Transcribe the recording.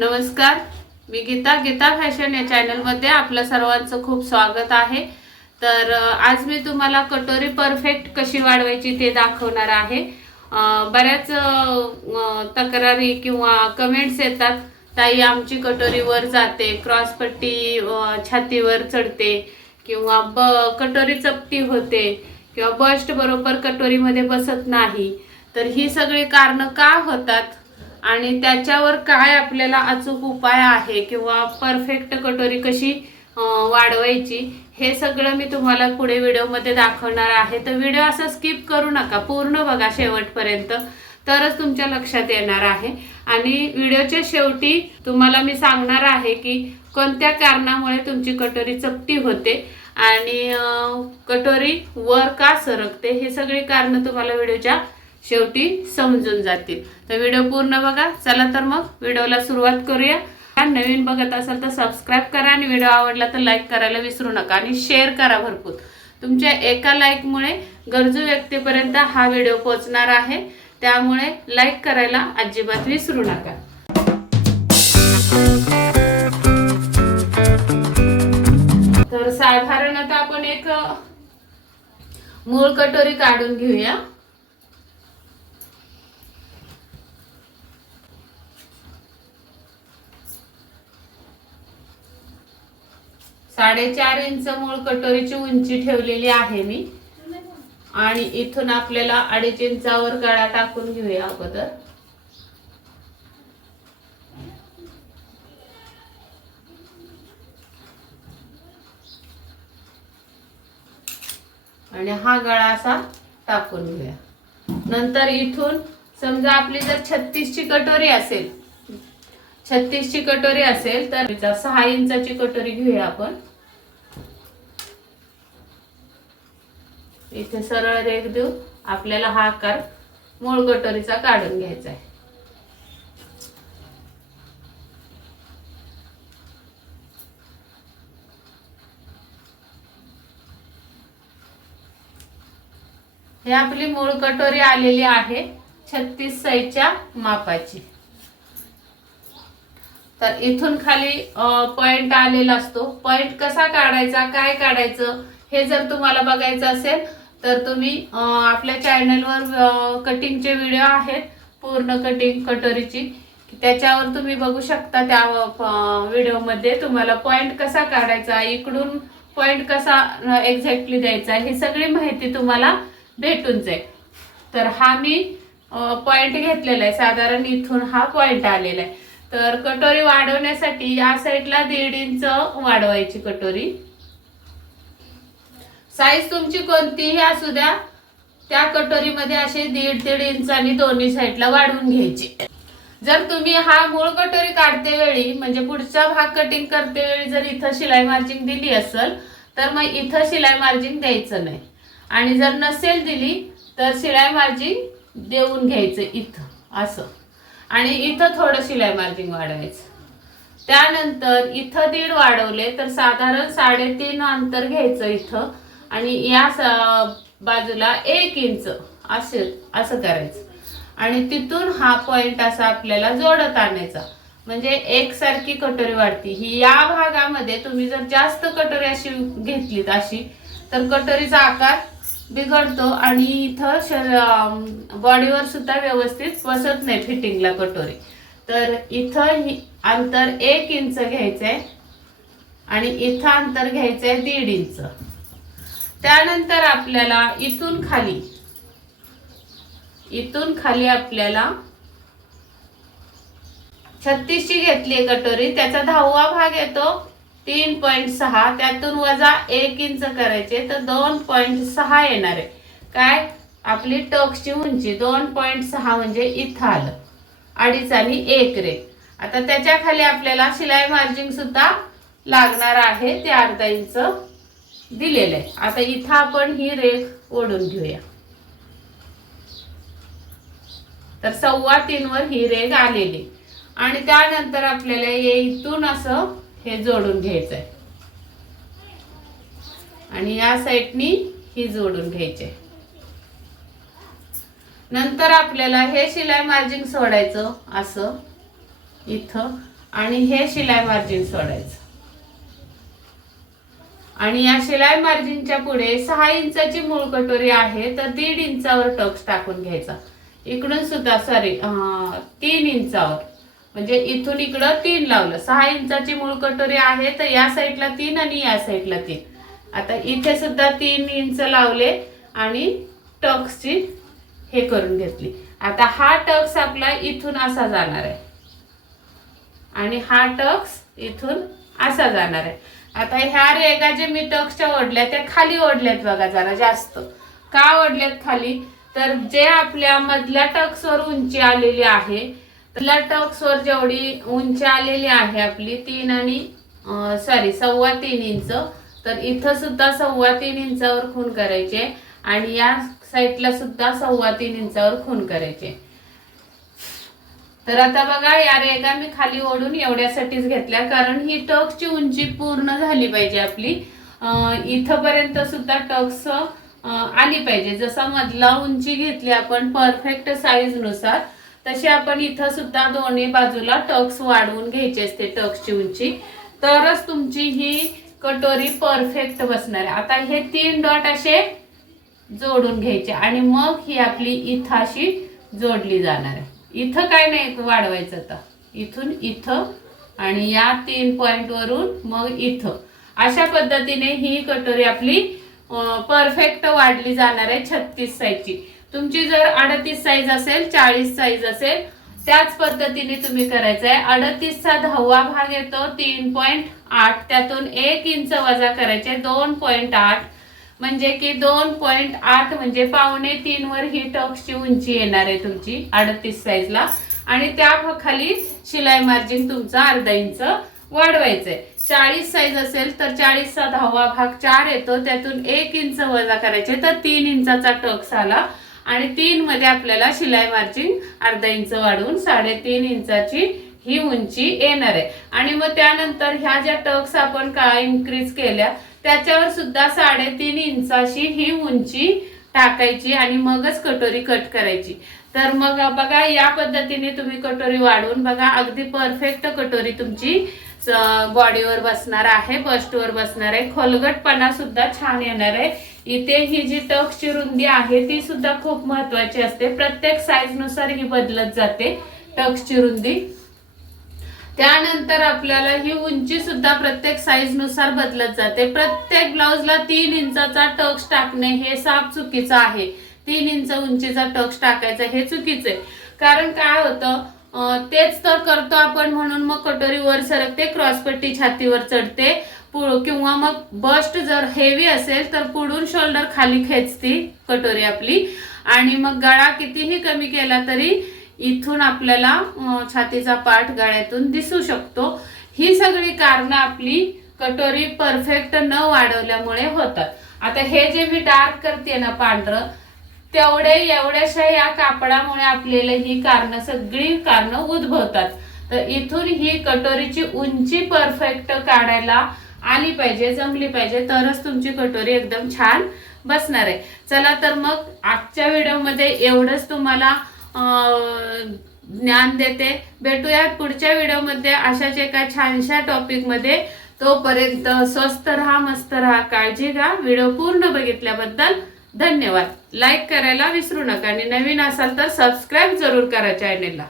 नमस्कार. मी गीता गीता फॅशन या चॅनलमध्ये आपलं सर्वांचं खूप स्वागत आहे. तर आज मी तुम्हाला कटोरी परफेक्ट कशी वाढवायची ते दाखवणार आहे. बऱ्याच तक्रारी किंवा कमेंट्स येतात. ताई आमची कटोरी वर जाते क्रॉसपट्टी छातीवर चढते किंवा ब कटोरी चपटी होते किंवा बस्ट बरोबर कटोरीमध्ये बसत नाही. तर ही सगळी कारणं का होतात? आणि त्याच्यावर काय आपल्याला अचूक उपाय आहे किंवा परफेक्ट कटोरी कशी वाढवायची हे सगळं मी तुम्हाला पुढे व्हिडिओमध्ये दाखवणार आहे. तर व्हिडिओ असा स्किप करू नका पूर्ण बघा शेवटपर्यंत. तरच तुमच्या लक्षात येणार आहे. आणि व्हिडिओच्या शेवटी तुम्हाला मी सांगणार आहे की कोणत्या कारणामुळे तुमची कटोरी चपटी होते आणि कटोरी वर का सरकते हे सगळी कारणं तुम्हाला व्हिडिओच्या शेवटी समजून जातील. तर व्हिडिओ पूर्ण बघा. चला तर मग व्हिडिओला सुरुवात करूया. नवीन बघत असाल तर सबस्क्राईब करा आणि व्हिडिओ आवडला तर लाईक करायला विसरू नका आणि शेअर करा भरपूर. तुमच्या एका लाईकमुळे गरजू व्यक्तीपर्यंत हा व्हिडिओ पोहोचणार आहे. त्यामुळे लाईक करायला अजिबात विसरू नका. तर साधारणतः आपण एक मूळ कटोरी काढून घेऊया. साडेचार इंच मूळ कटोरीची उंची ठेवलेली आहे मी. आणि इथून आपल्याला अडीच इंचावर गळा टाकून घेऊया अगोदर. आणि हा गळा असा टाकून घेऊया. नंतर इथून समजा आपली जर छत्तीसची कटोरी असेल छत्तीसची कटोरी असेल तर सहा इंचाची कटोरी घेऊया आपण. इथे सरळ रेख देऊ आपल्याला हा आकार मूळ कटोरीचा काढून घ्यायचा आहे. हे आपली मूळ कटोरी आलेली आहे छत्तीस साईजच्या मापाची. तर इथून खाली पॉइंट आलेला असतो. पॉइंट कसा काढायचा काय काढायचं हे जर तुम्हाला बघायचं असेल तर तुम्ही आपल्या चॅनलवर कटिंगचे व्हिडिओ आहेत पूर्ण कटिंग कटोरीची त्याच्यावर तुम्ही बघू शकता त्या व्हिडिओमध्ये तुम्हाला पॉईंट कसा काढायचा इकडून पॉईंट कसा एक्झॅक्टली द्यायचा ही सगळी माहिती तुम्हाला भेटून जाईल. तर हा मी पॉईंट घेतलेला आहे. साधारण इथून हा पॉईंट आलेला आहे. तर कटोरी वाढवण्यासाठी या साईडला दीड इंच वाढवायची कटोरी साईज तुमची कोणतीही असू द्या त्या कटोरीमध्ये असे दीड दीड इंचानी दोन्ही साईडला वाढवून घ्यायचे. जर तुम्ही हा मूळ कटोरी काढते वेळी म्हणजे पुढचा भाग कटिंग करते वेळी जर इथं शिलाई मार्जिंग दिली असेल तर मग इथं शिलाई मार्जिंग द्यायचं नाही. आणि जर नसेल दिली तर शिलाई मार्जिंग देऊन घ्यायचं इथं असं. आणि इथं थोडं शिलाई मार्जिंग वाढवायचं. त्यानंतर इथं दीड वाढवले तर साधारण साडेतीन अंतर घ्यायचं इथं. आणि या स- बाजूला एक इंच असे असं करायचं. आणि तिथून हा पॉइंट असा आपल्याला जोडत आणायचा. म्हणजे एकसारखी कटोरी वाढती. ही या भागामध्ये तुम्ही जर जास्त कटोरी अशी घेतलीत अशी तर कटोरीचा आकार बिघडतो आणि इथं बॉडीवर सुद्धा व्यवस्थित बसत नाही फिटिंगला कटोरी. तर इथं ही अंतर एक इंच घ्यायचंय आणि इथं अंतर घ्यायचंय दीड इंच. त्यानंतर आपल्याला इथून खाली इथून खाली आपल्याला छत्तीसची घेतली कटोरी. त्याचा दहावा भाग येतो तीन पॉईंट सहा. त्यातून वजा एक इंच करायचे तर दोन पॉईंट सहा येणार आहे. काय? आपली टक्सची उंची. दोन पॉईंट सहा म्हणजे इथं आलं अडीच आणि एक रे. आता त्याच्याखाली आपल्याला शिलाई मार्जिंग सुद्धा लागणार आहे. ते अर्धा इंच दिलेलं. आहे आता इथं आपण ही रेख ओढून घेऊया. तर सव्वा तीनवर ही रेग आलेली. आणि त्यानंतर आपल्याला हे इथून असं हे जोडून घ्यायचं आहे आणि या साईडनी ही जोडून घ्यायचे नंतर आपल्याला हे शिलाई मार्जिन सोडायचं असं इथं. आणि हे शिलाई मार्जिन सोडायचं. आणि या शिलाई मार्जिनच्या पुढे सहा इंचाची मूळ कटोरी आहे तर दीड इंचावर टक्स टाकून घ्यायचा. इकडून सुद्धा सॉरी तीन इंचावर. म्हणजे इथून इकडं तीन लावलं. सहा इंचाची मूळ कटोरी आहे तर या साईडला तीन आणि या साईडला तीन. आता इथे सुद्धा तीन इंच लावले आणि टक्सची हे करून घेतली. आता हा टक्स आपला इथून असा जाणार आहे. आणि हा टक्स इथून असा जाणार आहे. आता ह्या रेगा जे मी टक्सच्या ओढल्या त्या खाली ओढल्यात बघा जरा जास्त. का ओढल्यात खाली? तर जे आपल्या मधल्या टक्सवर उंची आलेली आहे मधल्या टक्सवर जेवढी उंची आलेली आहे आपली तीन आणि सॉरी सव्वा तीन इंच. तर इथं सुद्धा सव्वा तीन इंचावर खून करायचे आणि या साईडला सुद्धा सव्वा तीन इंचावर खून करायचे. तर आता बघा या रेगा मी खाली ओढून एवढ्यासाठीच घेतल्या कारण ही टक्सची उंची पूर्ण झाली पाहिजे आपली. इथंपर्यंत सुद्धा टक्स आली पाहिजे. जसा मधला उंची घेतली आपण परफेक्ट साईजनुसार तशी आपण इथं सुद्धा दोन्ही बाजूला टक्स वाढवून घ्यायची असते टक्सची उंची. तरच तुमची ही कटोरी परफेक्ट बसणार आहे. आता हे तीन डॉट असे जोडून घ्यायचे आणि मग ही आपली इथाशी जोडली जाणार आहे. इथं काय नाही वाढवायचं आता. इथून इथं आणि या तीन पॉईंटवरून मग इथं. अशा पद्धतीने ही कटोरी आपली परफेक्ट वाढली जाणार आहे छत्तीस साईजची तुमची जर अडतीस साईज असेल चाळीस साईज असेल त्याच पद्धतीने तुम्ही करायचं आहे अडतीसचा दहावा भाग येतो तीन पॉईंट आठ. त्यातून एक इंच वजा करायचे दोन पॉईंट आठ. म्हणजे की दोन पॉईंट आठ म्हणजे पावणे तीन वर ही टक्सची उंची येणार आहे तुमची अडतीस साईजला आणि त्या खाली शिलाई मार्जिन तुमचा अर्धा इंच वाढवायचंय. चाळीस साईज असेल तर चाळीसचा दहावा भाग चार येतो. त्यातून एक इंच वजा करायचे तर तीन इंचाचा टक्स आला. आणि तीन मध्ये आपल्याला शिलाई मार्जिन अर्धा इंच वाढवून साडेतीन इंचाची ही उंची येणार आहे. आणि मग त्यानंतर ह्या ज्या टक्स आपण काय इन्क्रीज केल्या त्याच्यावर सुद्धा साडेतीन इंचाची ही उंची टाकायची आणि मगच कटोरी कट करायची. तर मग बघा या पद्धतीने तुम्ही कटोरी वाढवून बघा अगदी परफेक्ट कटोरी तुमची बॉडीवर बसणार आहे बस्टवर बसणार आहे. खोलगटपणा सुद्धा छान येणार आहे. इथे ही जी टक्सची रुंदी आहे ती सुद्धा खूप महत्वाची असते. प्रत्येक साईजनुसार ही बदलत जाते टक्सची रुंदी. त्यानंतर आपल्याला ही उंची सुद्धा प्रत्येक साईजनुसार बदलत जाते. प्रत्येक ब्लाउजला तीन इंचाचा टक्स टाकणे हे साफ चुकीचं आहे. तीन इंच उंचीचा टक्स टाकायचा हे चुकीचं आहे. कारण काय होतं तेच तर करतो आपण म्हणून मग कटोरी वर सरकते क्रॉसपट्टी छातीवर चढते. किंवा मग बस्ट जर हेवी असेल तर पुढून शोल्डर खाली खेचती कटोरी आपली. आणि मग गळा कितीही कमी केला तरी इथून आपल्याला छातीचा पाठ गाळ्यातून दिसू शकतो. ही सगळी कारणं आपली कटोरी परफेक्ट न वाढवल्यामुळे होतात. आता हे जे मी डार्क करते ना पांढरं तेवढे एवढ्याशा या कापडामुळे आपल्याला ही कारणं सगळी कारणं उद्भवतात. तर इथून ही कटोरीची उंची परफेक्ट काढायला आली पाहिजे जमली पाहिजे तरच तुमची कटोरी एकदम छान बसणार आहे. चला तर मग आजच्या व्हिडिओमध्ये एवढंच तुम्हाला ज्ञान देते. भेटूयात पुढच्या व्हिडिओमध्ये. अशाच एका छानशा टॉपिकमध्ये. तोपर्यंत स्वस्त राहा मस्त राहा. काळजी घ्या. व्हिडिओ पूर्ण बघितल्याबद्दल धन्यवाद. लाईक करायला विसरू नका आणि नवीन असाल तर सबस्क्राईब जरूर करा चॅनेलला